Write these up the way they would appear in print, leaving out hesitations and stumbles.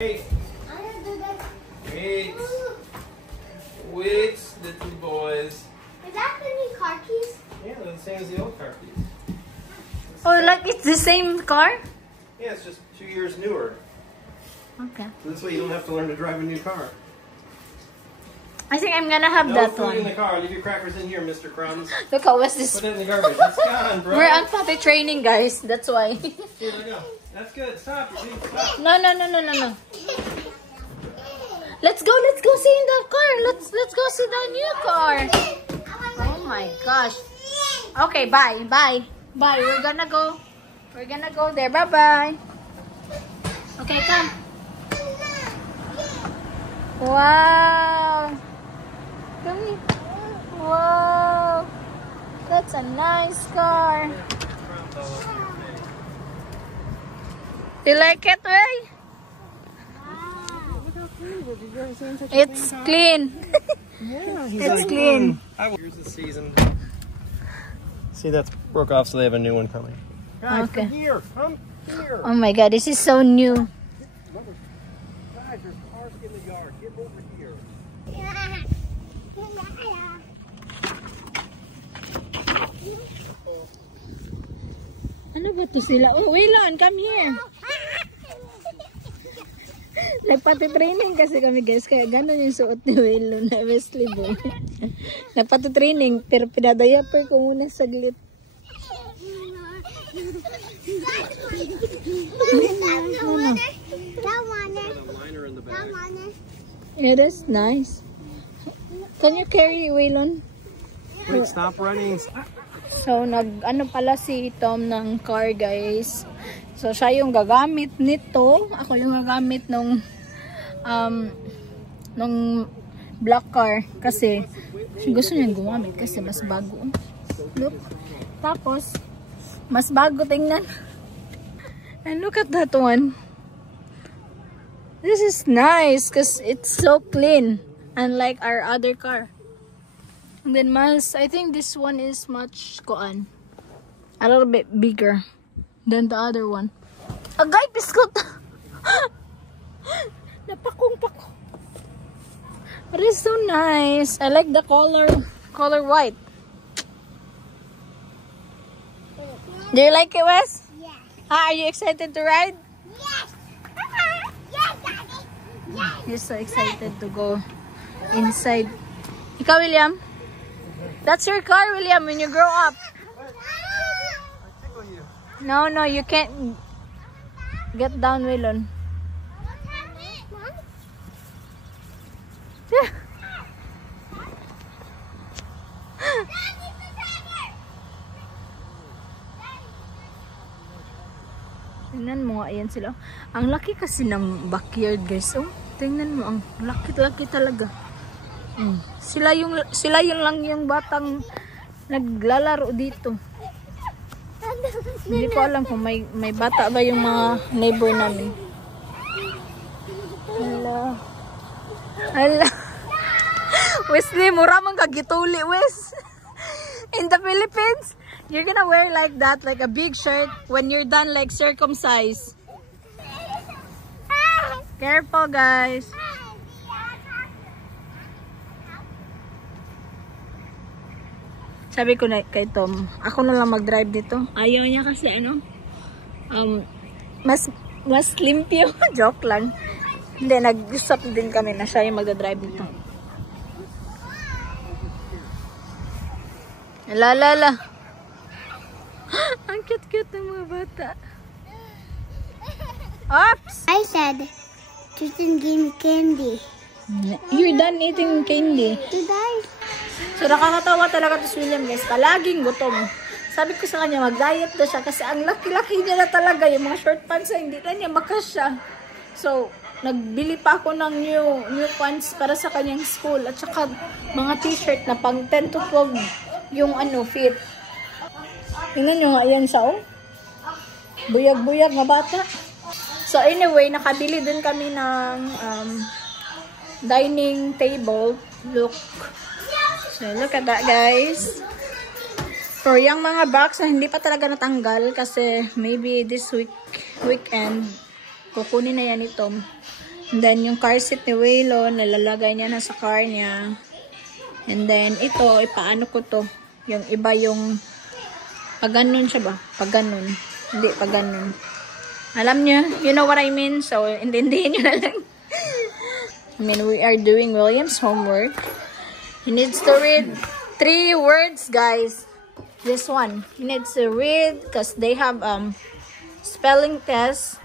Wait. Wait. Wait, little boys. Is that the new car keys? Yeah, they're the same as the old car keys. Oh, like it's the same car? Yeah, it's just 2 years newer. Okay. So this way you don't have to learn to drive a new car. I think I'm gonna have No that food in one. the car. Leave your crackers in here, Mr. Crumbs. Look how was this? Put it in the garbage. It's gone, bro. We're on potty training, guys. That's why. Here, let go. That's good. Stop. You're being stop. No. Let's go see in the car. Let's go see the new car. Oh my gosh. Okay, bye. We're gonna go there. Bye. Okay, come. Wow. Come here. Wow. That's a nice car. You like it, Ray? It's clean. Yeah, It's clean. Here's the season. See, that's broke off, so they have a new one coming. Guys, Okay. come here. Come here. Oh my god, this is so new. Guys, there's cars in the yard. Get over here. Ano ba to sila? Oh, Waylon, come here. Nagpati-training kasi kami, guys. Kaya gano'n yung suot ni Waylon na Wesley boy. Nagpati-training, pero pinadayaper ko muna saglit. It is nice. Can you carry Waylon? Wait, stop running. So, ano pala si Tom ng car, guys. So, siya yung gagamit nito. Ako yung gagamit nung black car. Kasi, gusto niya gumamit kasi mas bago. Look. Tapos, mas bago tingnan. And look at that one. This is nice because it's so clean. Unlike our other car. And then I think this one is much a little bit bigger than the other one. Agay, biscuit! Napakong-pako. But it's so nice. I like the color white. Do you like it, Wes? Yes. Are you excited to ride? Yes. Yes, Daddy. Yes. You're so excited to go inside. Ikaw, William? That's your car, William, when you grow up. No, you can't get down, William. Tingnan mo, ayan sila. Ang laki kasi ng backyard, guys. Oh, tingnan mo, ang laki-laki talaga. Sila yun lang yung batang naglalaro dito. Hindi ko alam kung may bata ba yung mga neighbor namin. Hala. Wesley, mura mong kagituli, Wes. In the Philippines, you're gonna wear like that, like a big shirt when you're done like circumcised. Careful, guys. Sabi ko na kay Tom, ako na lang mag-drive dito. Ayaw niya kasi mas limpyo. Joke lang. Hindi, nag-usap din kami na siya yung magdadrive dito. Lala. Ang cute-cute ng mga bata. Oops! I said, Tristan gave me candy. You're done eating candy. Today. So, nakakatawa talaga to si William, guys. Palaging gutom. Sabi ko sa kanya, mag-diet na siya kasi ang laki-laki niya na talaga. Yung mga short pants na hindi na niya makasya. So, nagbili pa ako ng new pants para sa kanyang school. At saka, mga t-shirt na pang 10 to 12 yung fit. Tingnan nyo nga yan siya, oh. Buyag-buyag na bata. So, anyway, nakabili din kami ng dining table. Look. So, look at that, guys. For yung mga box na hindi pa talaga natanggal kasi maybe this weekend kukunin na yan ni Tom. And then, yung car seat ni Waylon, nalalagay niya na sa car niya. And then, ito, ipaano ko to. Yung iba yung, pag ganun siya ba? Pag ganun. Hindi, pag ganun. Alam niyo, you know what I mean? So, intindihin niyo na lang. I mean, we are doing William's homework. He needs to read 3 words, guys. This one. He needs to read because they have spelling test.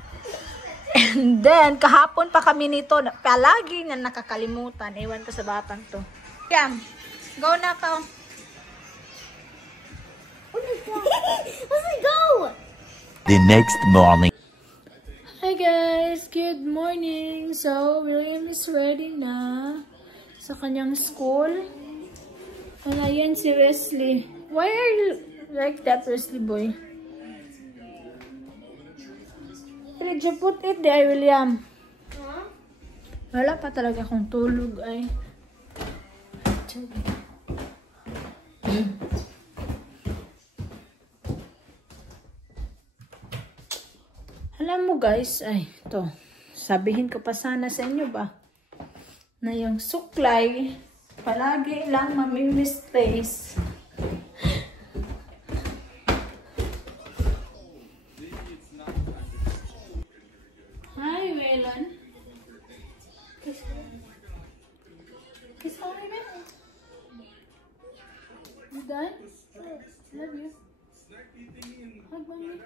And then, kahapon pa kami nito, palagi na nakakalimutan. Ewan ko sa batang to. Yeah. Go na ka. Let's go. The next morning. Hi guys! Good morning! So, William is ready na sa kanyang school. And ayan si Wesley. Why are you like that, Wesley boy? Did you put it there, William? Huh? Wala pa talaga akong tulog ay. Alam mo guys, ay, to. Sabihin ko pa sana sa inyo ba? Na yung suklay, palagi lang mami-misplace. Hi, Waylon. Kiss mommy, baby. You done? Love you. Hug mommy.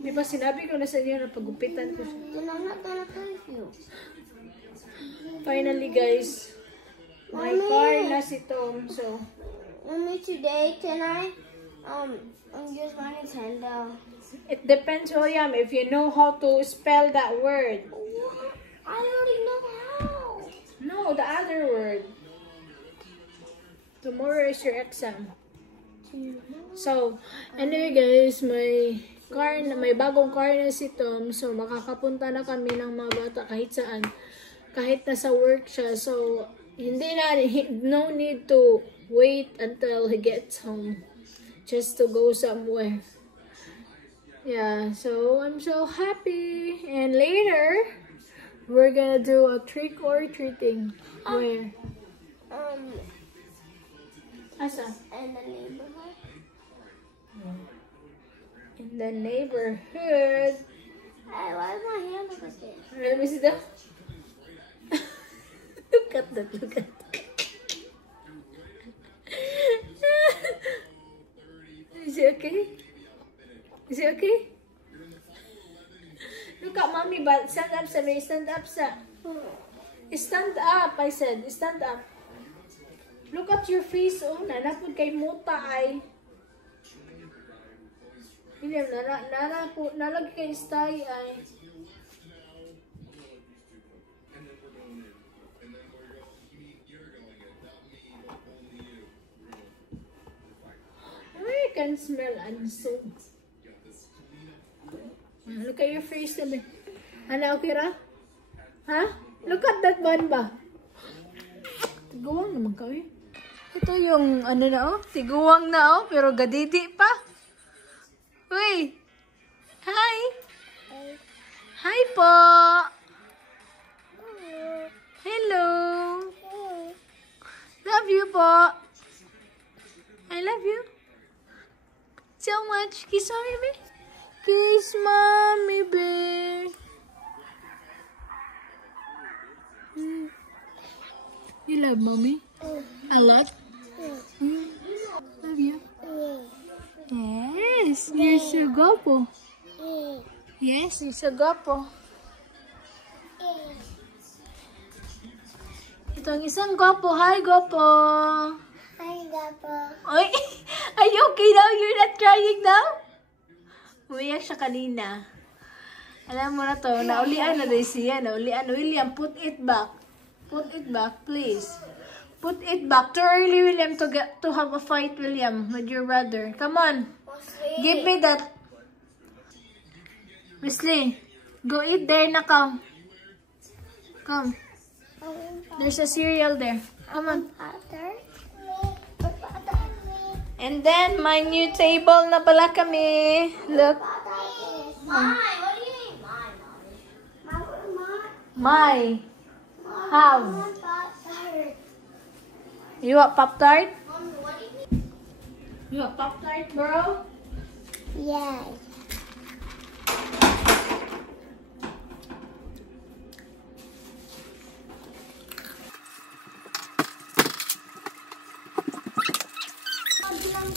Di ba sinabi ko na sa inyo na pagupitan ko siya? Then I'm not gonna play with you. Finally, guys. My car na si Tom, so. Mommy, today can I use my Nintendo? It depends, William, if you know how to spell that word. I already know how. No, the other word. Tomorrow is your exam. So, anyway guys, may bagong car na si Tom. So, makakapunta na kami ng mga bata kahit saan. Kahit nasa work siya. So, no need to wait until he gets home. Just to go somewhere. Yeah, so I'm so happy. And later, we're gonna do a trick or treating. Where? Asa? In the neighborhood. In the neighborhood. Hey, why does my hand look like this? Let me see that. Look at that, look at that. Is it okay? Is it okay? Look at mommy, but stand up, Sabi. Stand up, sa. Stand up, I said. Stand up. Look at your face, oh. Nanapod kay muta, ay. William, nalag kay stay, ay. I can smell anso. Look at your face, Sabi. Ano, okay ra? Ha? Look at that one ba? Tiguang naman ka, eh. Ito yung, ano na, oh. Tiguang na, oh. Pero gadidi pa. Uy. Hi. Hi po. Hello. Love you po. I love you. So much. Kiss mommy, babe. Kiss mommy, babe. You love mommy? A lot? Love you? Yes, you're so guapo. Yes, you're so guapo. Ito ang isang guapo. Hi, guapo. Hi, Gabo. Oy, are you okay now? You're not crying now? Umiyak siya kanina. Alam mo na to, naulian na rin siya. Naulian. William, put it back. Put it back, please. Put it back. Too early, William, to have a fight, William, with your brother. Come on. Give me that. Wesley, go eat there na, come. Come. There's a cereal there. Come on. And then, my new table na pala kami. Look. Mine. What do you mean mine, Mommy? My. Have. You want Pop-Tart? You want Pop-Tart, bro? Yes.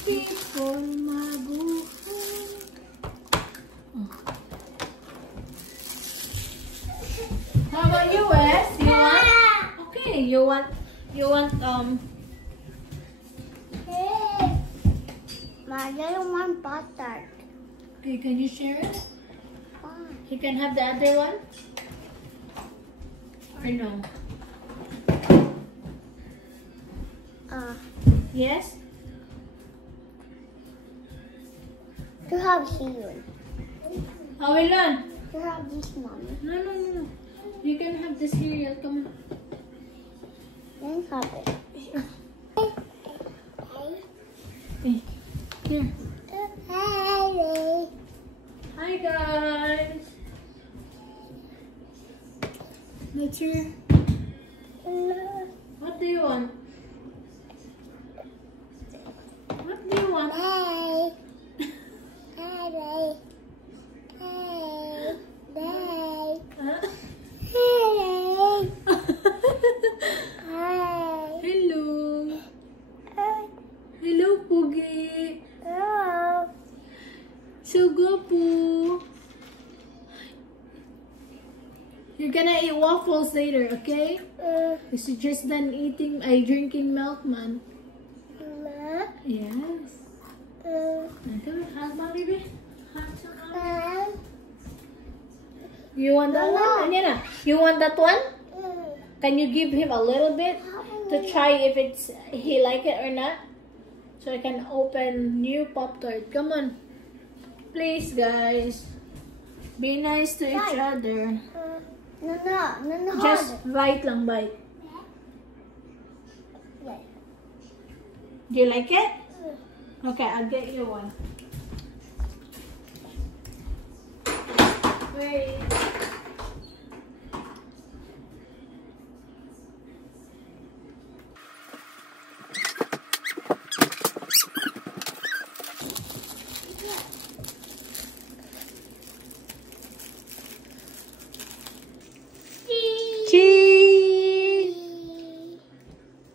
People mabuhay. How about you, Wes? You want? Okay, you want Hey. I don't want butter. okay, can you share it? Why? You can have the other one? Or no? Yes? You have cereal. How will learn? You have this, mommy. No. You can have the cereal. Come on. Then have it. Hey, here. Hey. Hi, guys. That's your... What do you want? What do you want? Hey. Hey. Hey. Hey. Huh? Hey. Hey. Hello. Hello, Pugi. Hello. Sugapu. You're gonna eat waffles later, okay? Because you just done drinking milk, man. Yes. Come on, hug my baby. Hug some mama. You want that one? Anyana, you want that one? Can you give him a little bit to try if he like it or not? So I can open new Pop-Tart. Come on. Please, guys. Be nice to each other. No. Just bite lang, bite. Yeah. Do you like it? Okay, I'll get you one. Wait.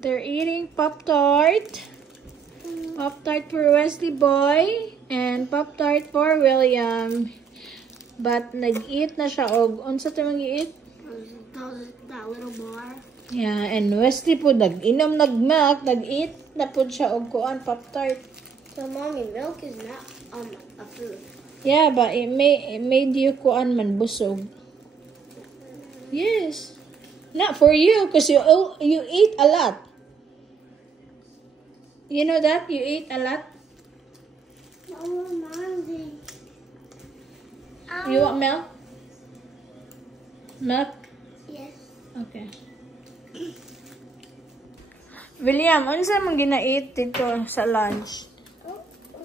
They're eating Pop-Tart. Pop-Tart for Wesley Boy and Pop-Tart for William. But nag-eat na siya og unsa to mag-eat? That little bar. Yeah, and Wesley po nag-inom nag-milk, nag-eat na po siya og kuan Pop-Tart. So, mommy, milk is not a food. Yeah, but it made you kuan man busog. Yes. Not for you because you eat a lot. You know that? You eat a lot? Oh, mommy. You want milk? Milk? Yes. Okay. William, unsa man gina-eat dito sa lunch?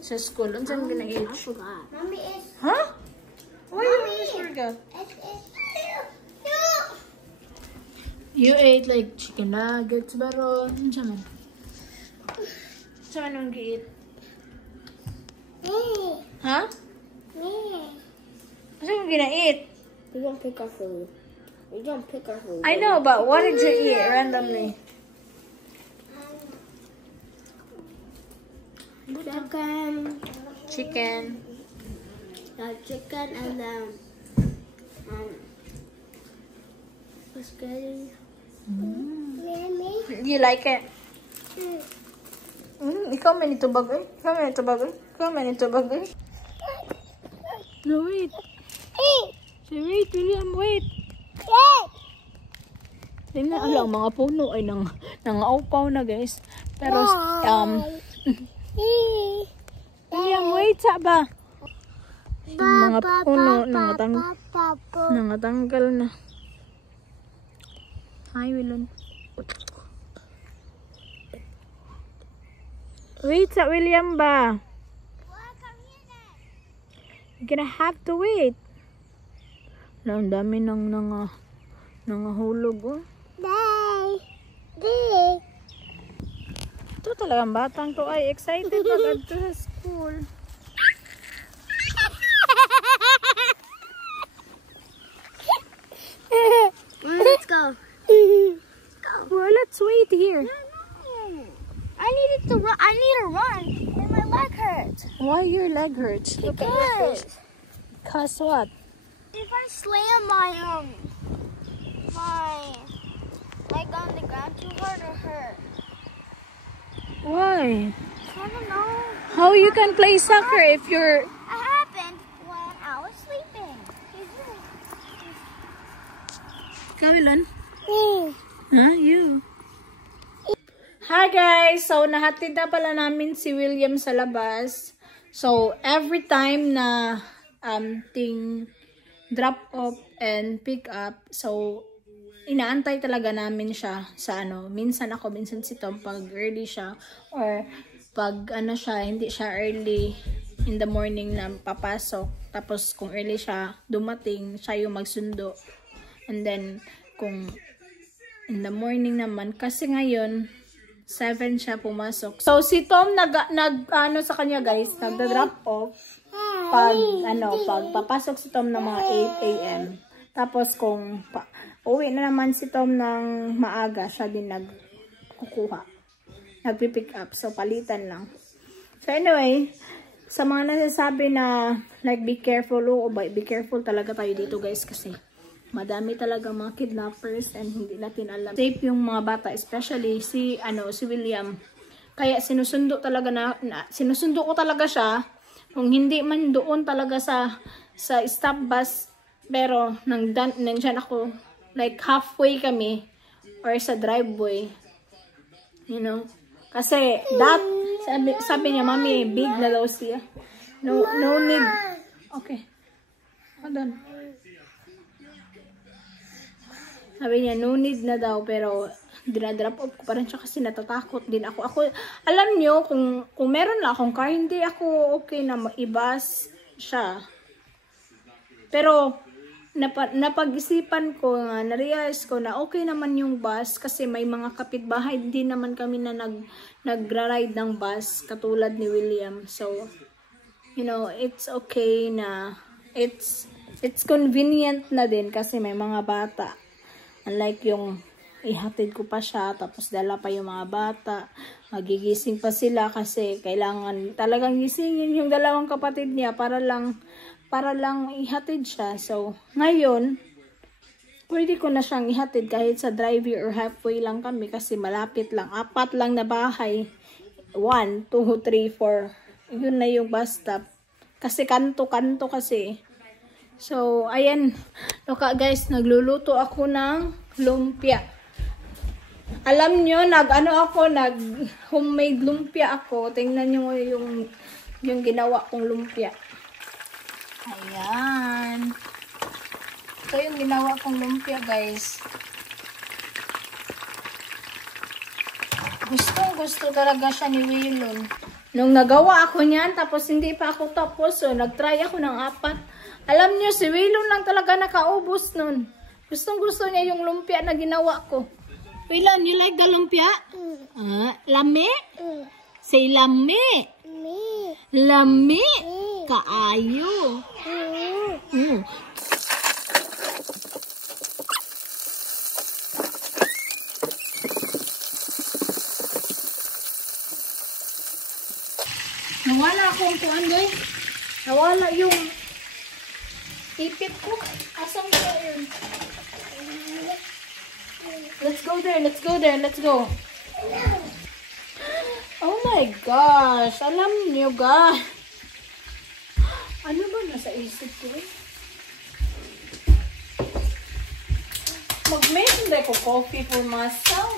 Sa school, unsa man gina-eat? I forgot. Mommy is. Huh? Why you Mommy. always forgot? No. You ate like chicken nuggets, pero unsa man? Unsa man ang gi-eat? Huh? Unsa man gina-eat? We don't pick our food. We don't pick our food. I know, but what did you eat randomly? Chicken. Chicken. Chicken and spaghetti. You like it? Ikaw man ito bagoy? Ikaw man ito bagoy? Ikaw man ito bagoy? No, wait. Say, wait, William, wait. Tingnan, ala, ang mga puno ay nangaupaw na, guys. Pero, William, wait, sa ba? Yung mga puno, nangatanggal na. Hi, Wilon. Wait sa William ba? You're gonna have to wait. Ang dami Nangahulog, oh. Day. Day. Ito talagang batang to ay excited mag-adto sa school. Let's go. Well, let's wait here. I need to run. And my leg hurts. Why your leg hurts? Because Cause what? if I slam my leg on the ground too hard, it hurt. Why? I don't know. How you can play soccer if you're... It happened when I was sleeping. Kawilan? Huh? You? Hi guys! So, nahatid na pala namin si William sa labas. So, every time na ting drop off and pick up, so, inaantay talaga namin siya sa minsan ako, minsan si Tom pag early siya, or pag hindi siya early in the morning na papasok. Tapos, kung early siya, dumating, siya yung magsundo. And then, kung in the morning naman, kasi ngayon, 7 siya pumasok. So, si Tom sa kanya guys, nagda-drop off pag papasok si Tom ng mga 8 a.m. Tapos, kung uwi na naman si Tom ng maaga, siya din nagpipick up. So, palitan lang. So, anyway, sa mga nasasabi na, like, be careful, be careful talaga tayo dito guys, kasi madami talaga mga kidnappers and hindi natin alam. Safe yung mga bata, especially si William. Kaya sinusundo ko talaga siya. Kung hindi man doon talaga sa stop bus, pero nandyan ako, like halfway kami, or sa driveway. You know? Kasi sabi niya, Mami, big na daw siya. No need. Okay. Hold on. Sabi niya, no need na daw, pero dinadrop off ko pa rin siya kasi natatakot din ako. Alam niyo, kung meron lang akong car, hindi ako okay na maibas siya. Pero, napag-isipan ko, na-realize ko na okay naman yung bus kasi may mga kapitbahay din naman kami na nagra-ride ng bus, katulad ni William. So, you know, it's okay na, it's convenient na din kasi may mga bata. Unlike yung ihatid ko pa siya, tapos dala pa yung mga bata, magigising pa sila kasi kailangan talagang gisingin yung dalawang kapatid niya para lang ihatid siya. So, ngayon, pwede ko na siyang ihatid kahit sa driveway or halfway lang kami kasi malapit lang. 4 lang na bahay. 1, 2, 3, 4. Yun na yung bus stop. Kasi kanto-kanto kasi. So, ayan. Look guys, nagluluto ako ng lumpia. Alam nyo, nag-homemade lumpia ako. Tingnan nyo yung ginawa kong lumpia. Ayan. Ito yung ginawa kong lumpia, guys. Gusto talaga siya ni Wilon. Nung nagawa ako niyan, tapos hindi pa ako tapos, so nag-try ako ng 4. Alam niyo, si Wilon lang talaga nakaubos nun. Gustong-gusto niya yung lumpia na ginawa ko. Wilon, you like the lumpia? Lami? Say lami. Lami. Kaayo. Nawala akong kuan, guys. Nawala yung ipit ko. Asang ko yun? Let's go there. Let's go. Oh my gosh. Alam niyo, guys. Ano ba nasa isip ko eh? Mag-make ko coffee for myself.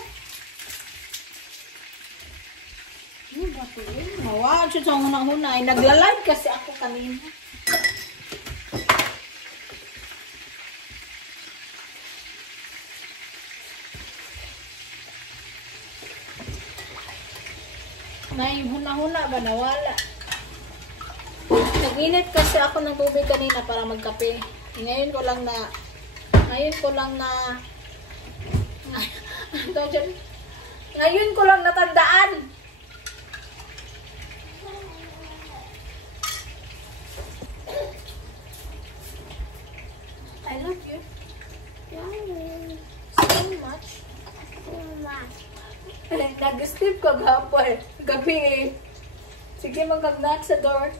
Ano ba ito eh? Mawag siya sa hunang-huna. Nagla-live kasi ako kanina. Huna-huna ba? Nawala. Nag-init kasi ako ng tubig kanina para magkape. Ngayon ko lang na Ngayon ko lang natandaan. I love you. So much. Nag-sleep ko gahapon. Gabi. Sige, mag-knock sa door.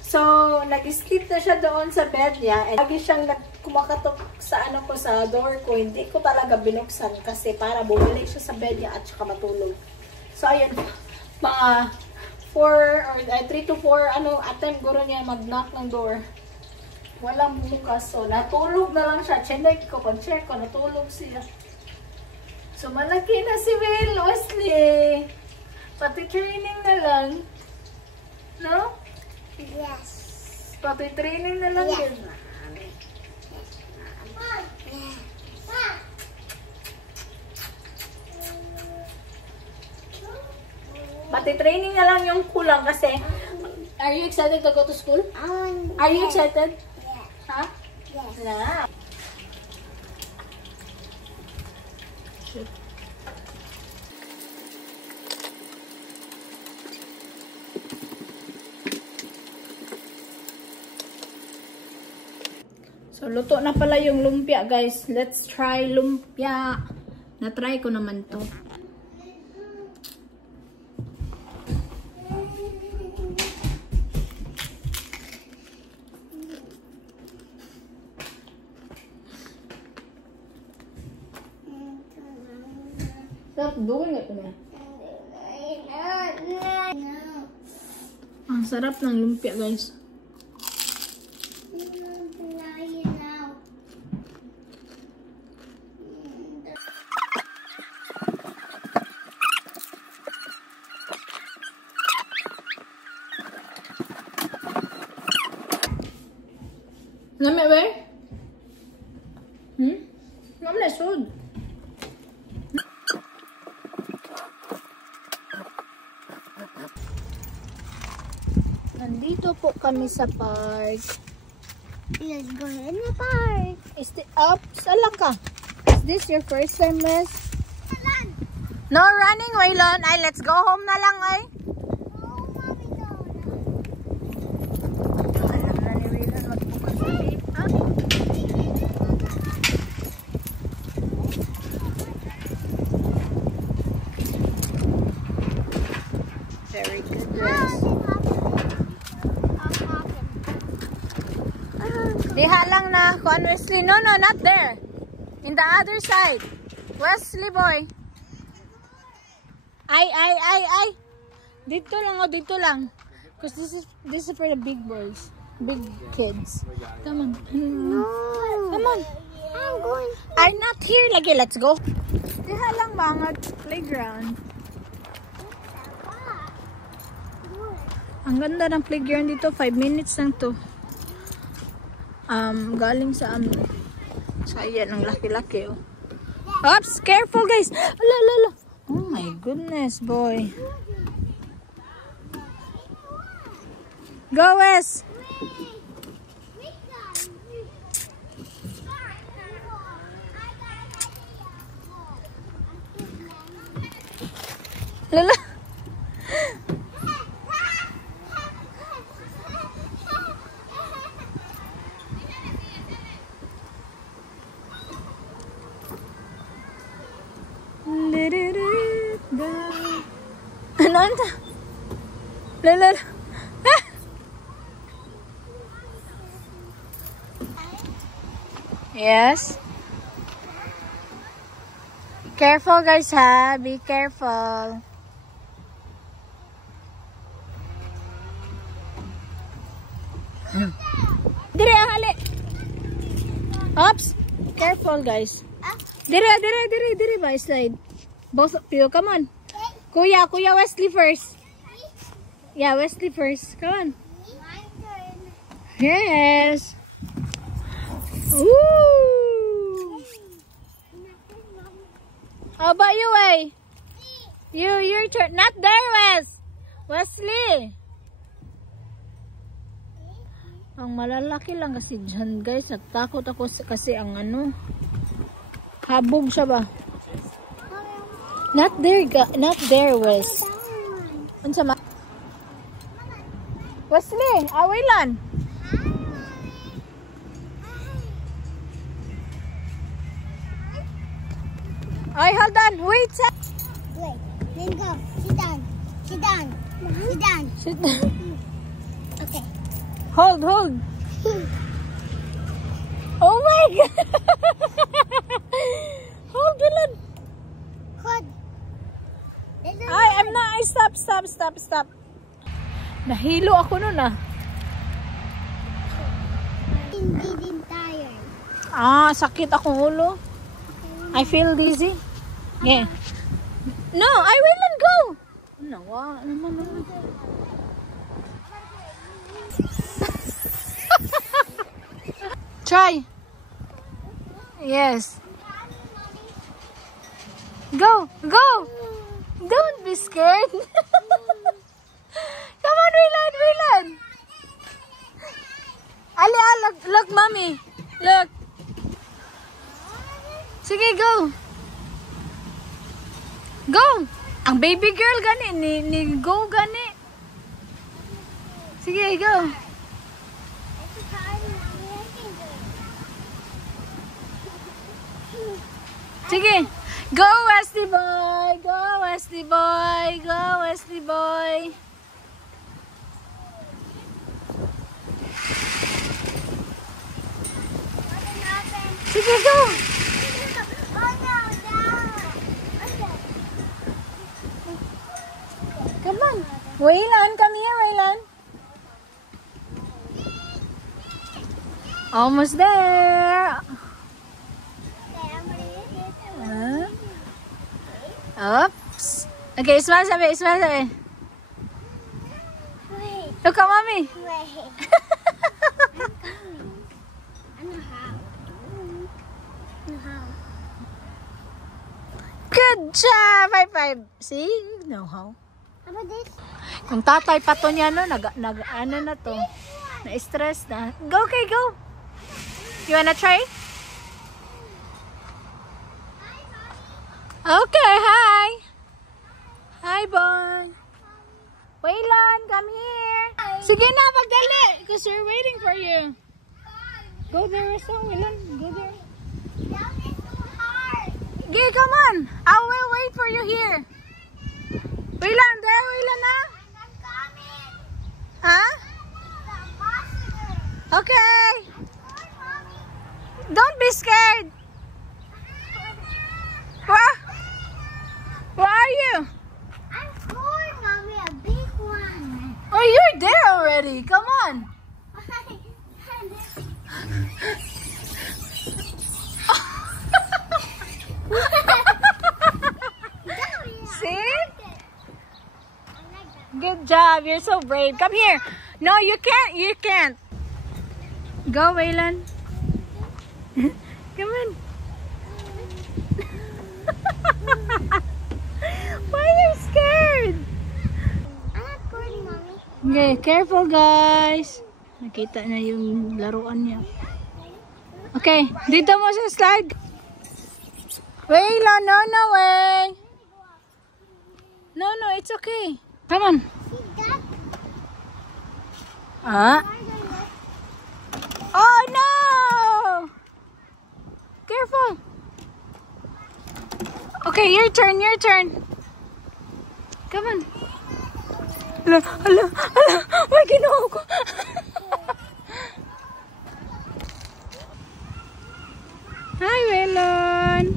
So, nag-sleep na siya doon sa bed niya. And lagi siyang kumakatok sa ko sa door ko. Hindi ko talaga binuksan kasi para bumalik siya sa bed niya at saka matulog. So, ayun. Mga 3 to 4 attempt guro niya mag-knock ng door. Walang bukas. So, natulog na lang siya. Check ko. Pag-check ko, natulog siya. So, malaki na si Will Wesley. Pati training na lang. No? Yes. Pati training na lang yun. Pati training na lang yung kulang kasi. Are you excited to go to school? Are you excited? Yes. Ha? Yes. Na. So, luto na pala yung lumpia, guys. Let's try lumpia. Na-try ko naman to. Sarap, doon nga ito na. Ang sarap ng lumpia, guys. Lami ba? Lami na sud. Nandito po kami sa park. Let's go in the park. Is it up? Sala ka? Is this your first time, Wes? No running, Waylon. Ay, let's go home na lang, ay. Very good, Wes. Diha lang na. Kuan, Wesley. No, not there. In the other side. Wesley, boy. Ay. Dito lang, dito lang. Because this is for the big boys. Big kids. Come on. No. Come on. I'm going. I'm not here. Lagi, let's go. Diha lang mga playground. Ang ganda ng playground dito. 5 minutes lang to. Galing sa amin. So, ayan, ang laki-laki, oh. Oops, careful, guys. Ala. Oh my goodness, boy. Go, Wes. Lala. Ano anta? Lala. Ah! Yes. Careful, guys, ha. Be careful. Dire, hali. Oops. Careful, guys. Dire, by slide. Both of you, come on. Kuya, Wesley first. Yeah, Wesley first. Come on. Yes. Woo! How about you, Way? Your turn. Not there, Wesley. Ang malalaki lang kasi dyan, guys. Natakot ako kasi ang habog siya ba? Not there, Wes. Unsa ma? Wesley, away lan. Ay, hold on. Wait. Wait. Then go. Sit down. Sit down. Sit down. Sit down. Okay. Hold. Oh my God. Hold on. Hold. Ay, I'm not. Ay, stop. Nahilo ako nun ah. Hindi tired. Ah, sakit akong ulo. I feel dizzy. Yeah. No, I will not go. Nawa naman. Try. Yes. Go. Don't be scared. Come on, Wayland. Ali, look, mommy. Look. Sige, go. Go. Ang baby girl gani, ni go gani. Sige, go. Sige. Go, Wesley boy. Go, Wesley boy. Sige, go. Come on. Wayland, come here, Wayland. Almost there. Oops. Okay, smile sabi. Wait. Look at mommy. Wait. I know how. Good job. High five. See? You know how. How about this? Kung tatay pa to niya, no, ano na to. Na-stress na. Go, okay, go. You wanna try? Okay, hi. Hi, boy. Wayland, come here. Sige na, pagdali. Because we're waiting for you. Go there, so Wayland. Go there. That is so hard. Okay, come on. I will wait for you here. Wayland, there, Wayland na. I'm coming. Huh? The monster. Okay. Come, Mommy. Don't be scared. Where are you? I'm going, Mommy. A big one. Oh, you're there already. Come on. See? Good job. You're so brave. Come here. No, you can't. You can't. Go, Wayland. Come on. Why are you scared? I'm not going, Mommy. Okay, careful guys. Nakita na yung laruan niya. Okay, dito mo sa slide. Wayland, no way. No, it's okay. Come on. See that? Ah. Oh no! Careful. Okay, your turn. Come on. Hala. Why ginawa ko? Hi, Wayland.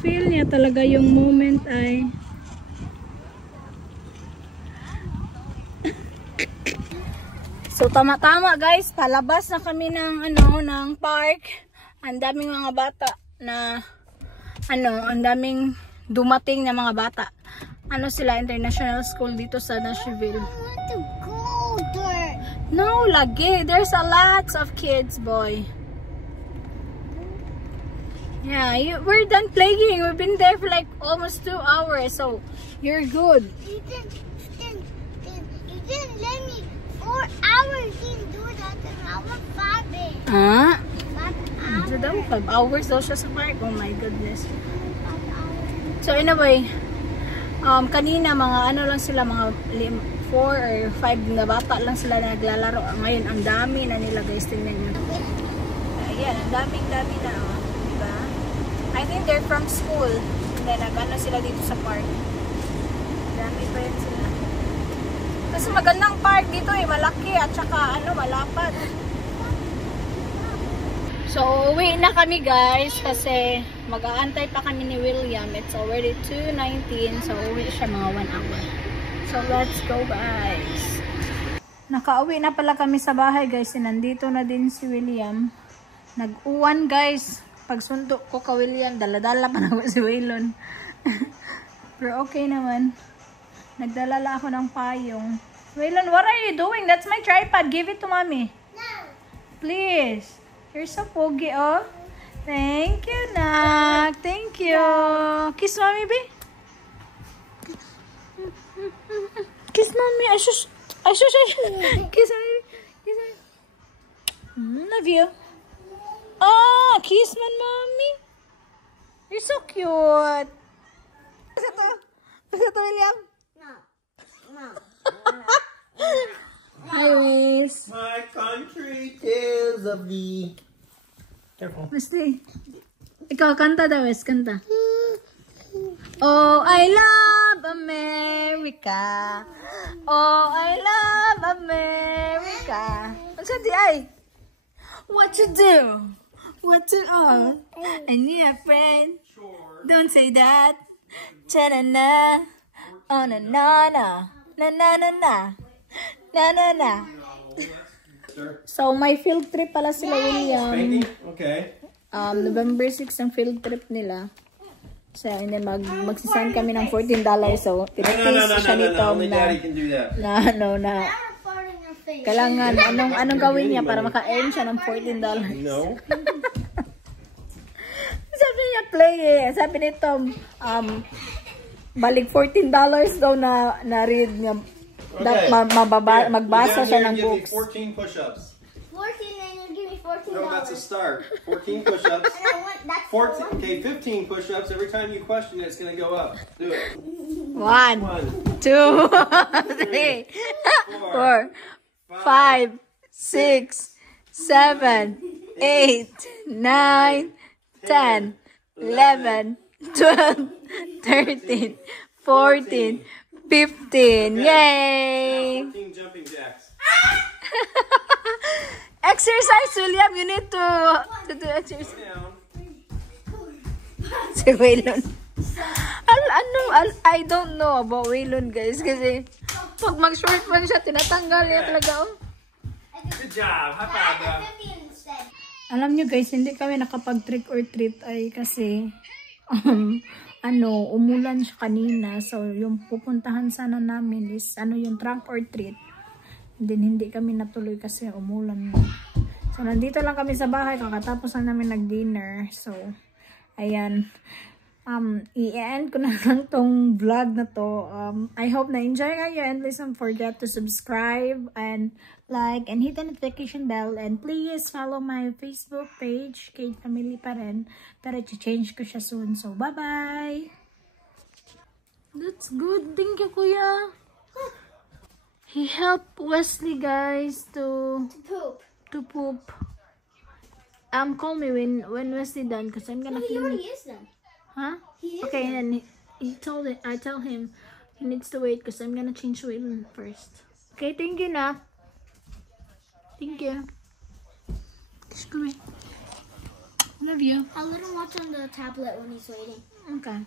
Feel niya talaga yung moment ay so tama guys, palabas na kami ng ng park. Ang daming mga bata na ang daming dumating na mga bata. Sila, international school dito sa Nashville. I want to go there. No, lagi. There's a lots of kids, boy. Yeah, we're done playing. We've been there for like almost 2 hours, so you're good. You didn't let me 4 hours. You didn't do that. And I want 5 days. 5 hours. 5 hours daw siya sa park. Oh my goodness. 5 hours. So anyway, kanina mga ano lang sila, mga 4 or 5 na bata lang sila na naglalaro. Ngayon ang dami na nila guys, tingnan nyo. Ayan, ang dami na oh. Diba? I think they're from school. And then nag-ano sila dito sa park. Dami pa yun sila. Kasi magandang park dito eh, malaki at saka ano, malapad. So uwi na kami guys kasi mag-aantay pa kami ni William. It's already 2:19, so uwi siya mga 1 hour. So let's go guys. Nakauwi na pala kami sa bahay guys. Nandito na din si William. Nag-uwan guys. Pagsundo ko ka William, dala-dala pa na si Waylon. Pero okay naman. Nagdalala ako ng payong. Waylon, what are you doing? That's my tripod. Give it to mommy. No. Please. You're so pogi, oh. Thank you, Nak. Thank you. Kiss mommy, babe. Kiss mommy. Kiss mommy. Kiss mommy. Love you. Oh, kiss man, mommy. You're so cute. What's it, William? No. Hi, Miss. My country is of thee. Careful. Wesley. Ikaw, kanta daw, Wes. Kanta. Oh, I love America. Oh, I love America. Ano sa di ay? What to do? What to all? I need a friend. Don't say that. Cha-na-na. Oh, na-na-na. Na-na-na-na. Na-na-na. So, may field trip pala sila, William. Okay. November 6 ang field trip nila. So, and then magsisend kami ng $14. So, pinag-taste siya nito Only Daddy can do that. na kailangan, anong gawin niya para maka-earn siya ng $14? No. Sabi niya, play eh. Sabi nito, balik $14 daw na read niya. Okay. Magbasa siya ng books. 14 push-ups. 14 and you give me $14. No, that's a start. 14 push-ups. And I want that's 14. Okay, 15 push-ups. Every time you question it, it's going to go up. Do it. 1, 2, 3, 4, 5, 6, 7, 8, 9, 10, 11, 12, 13, 14, 15. Yay! 14 jumping jacks. Exercise, William. You need to do exercise. Down. Si Waylon. I don't know about Waylon, guys. Kasi pag mag-short man siya, tinatanggal niya talaga. Oh. Good job. High five, bro. 15 instead. Alam nyo guys, hindi kami nakapag-trick or treat ay kasi umulan siya kanina. So, yung pupuntahan sana namin is yung trunk or treat. And then, hindi kami natuloy kasi umulan. So, nandito lang kami sa bahay. Kakatapos na namin nag-dinner. So, ayan. I-end ko na lang tong vlog na to. I hope na-enjoy kayo. And please don't forget to subscribe and like and hit the notification bell. And please follow my Facebook page, Kate Family pa rin. Pero i-change ko siya soon. So, bye-bye! That's good. Thank you, Kuya. He helped Wesley, guys, to poop. Call me when Wesley done, because I'm gonna He clean already it. is done. Huh? He is Okay, done. and I tell him he needs to wait because I'm gonna change Waylon first. Okay, thank you, Nak. Thank you. Come here. Love you. I'll let him watch on the tablet when he's waiting. Okay.